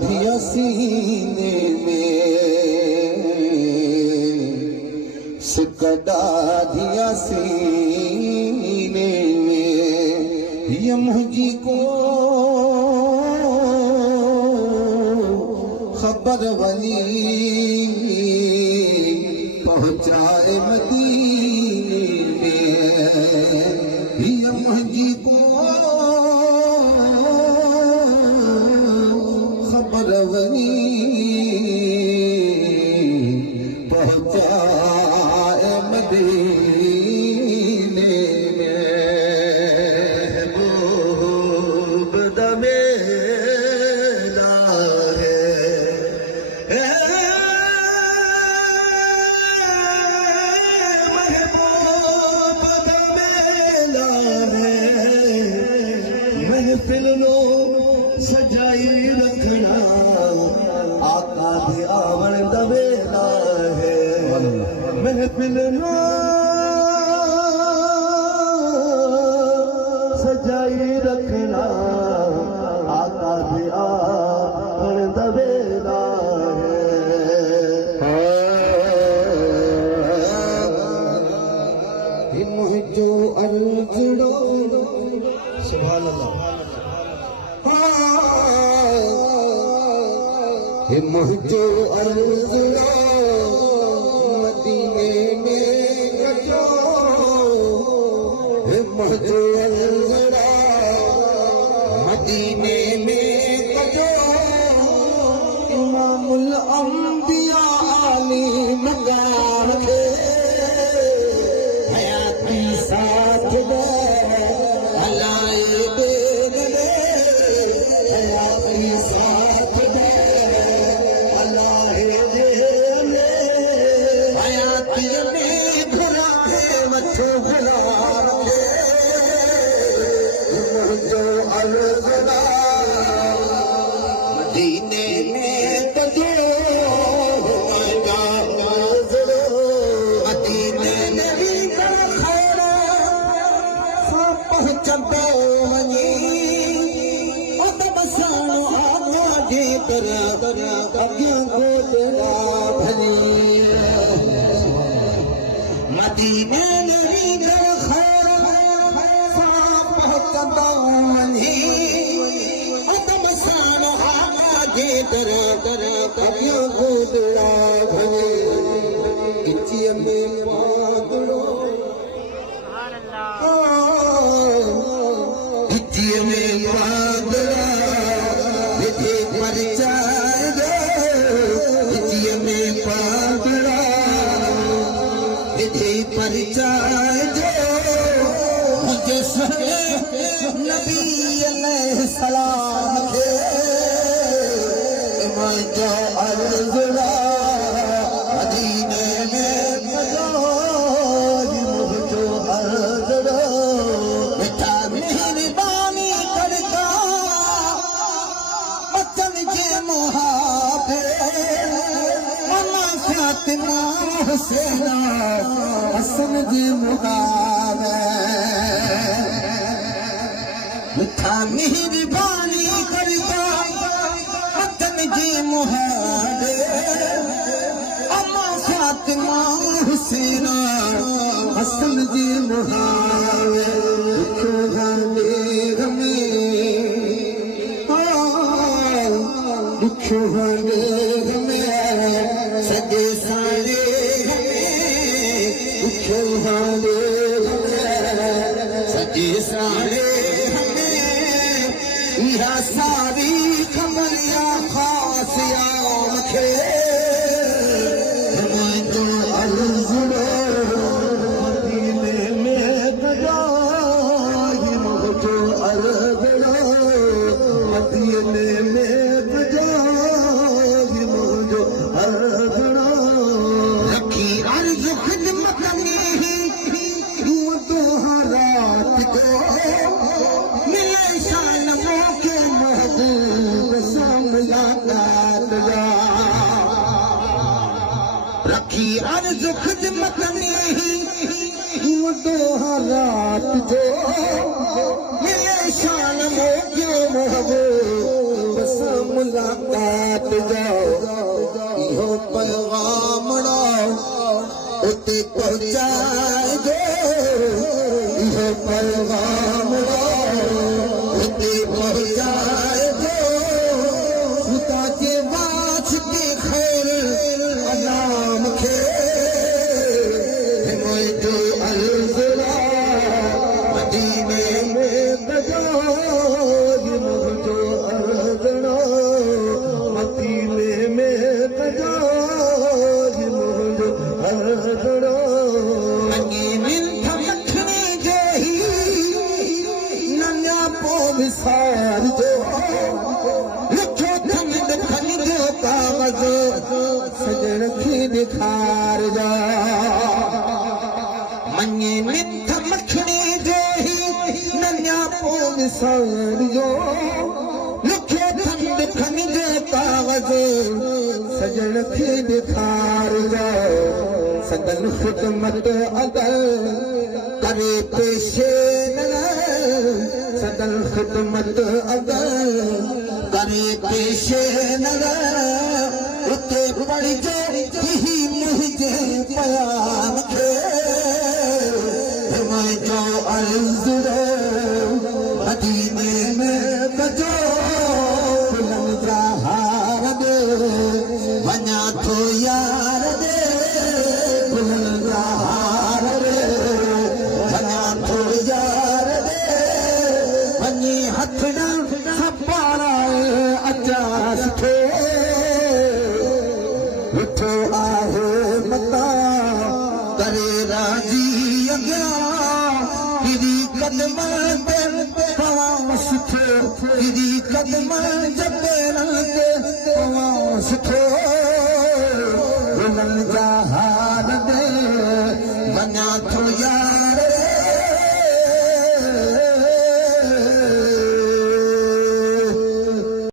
दिया सीने में सिकदा दिया सीने में ये मुझी को खबर वली पहुँचाए मदीने में ये मुझी को रवनी पहुँचाए मदीने में महबूब दमेला है महबूब दमेला है महफिल लो सजाई रखना आका दे आवण दवेला है महफिल नो सजाई रखना आका दे आवण दवेला है मुझो अर्जड़ो सुभान अल्लाह मुझो अर्ज़ मदीने में कजो मुझो अर्ज़ मदीने में कजो इमामुल अंबिया आली मगार दे हयाती साथ दे हलाए दे गले हयाती साथ दे मदीने में कजो मदीने में भी खड़ा पहुँचंदो वञी बसाणो आगा जे तरह अॻियां गोदड़ा भली मदीने में भी पहुँचंदो वञी अॻियां गोदड़ा भली गिचीअ में पागड़ो गिचीअ में पागड़ा विधे परिचाए दो गिचीअ में पागड़ा विधे परिचाए दो मुझे सगे नबी अलैहिस्सलाम खे मुझो अर्ज़ मदीने में कजो मुझो अर्ज़ मिठा मेहरबानी करका वतन जे मुहाबे मना फातिमा हुसैना हसन जे मुहाबे मिठा मेहरबानी करका जी मुहाबे अम्मा फातिमा हुसैना हसन जी मुहाबे दुखो हाले गमे दुखो हाले गमे सजे सारे गमे दुखो हाले गमे सजे सारे गमे इहा सारी कमरिया खासिया खे मुझो अर्ज़ मदीने में कजो मुझो अर्ज़ मदीने में कजो मुझो अर्ज़ रखी अर्ज़ ख़िदमत में तो हालात को मिले शान मौके महबूब रखी अर्ज़ ख़िदमत में तो हालात जो मिले शान मौके महबूब मुलाकात जाओ इहो पैगाम उते पहुंचाए दो इहो पैगाम उते पहुंचाए दो खुदा जे वास्ते खैर अनाम खे मुंहिंजो अलज़ला मदीने में बजा मुंहिंजो अलज़ला मदीने में बजा मुंहिंजो अलज़ला विसार जो लिखो खन जो कागज़ सजण खे ॾेखार जा मञे मिठ मखणी जो ही नन्या पो विसार जो लिखो खन जो कागज़ सजण खे ॾेखार जा सदन ख़िदमत अदल करे पेशे सदन ख़िदमत अदल करे पेशे नज़र उते पढ़जो ही मुंहिंजे प्यार खे मुंहिंजो अलज़ला मदीने में बजो बुलंद जा हार दे वञा थो यार दे बुलंद जा हार दे वञा थो यार दे वञी हथ न सपाराए अचास खे ॾिठो आहे मता करे राज़ी अॻियां किरी कदम ते पवांस थो किरी कदम जे पेरनि ते पवांस थो बुलंद जा हार दे वञा थो यार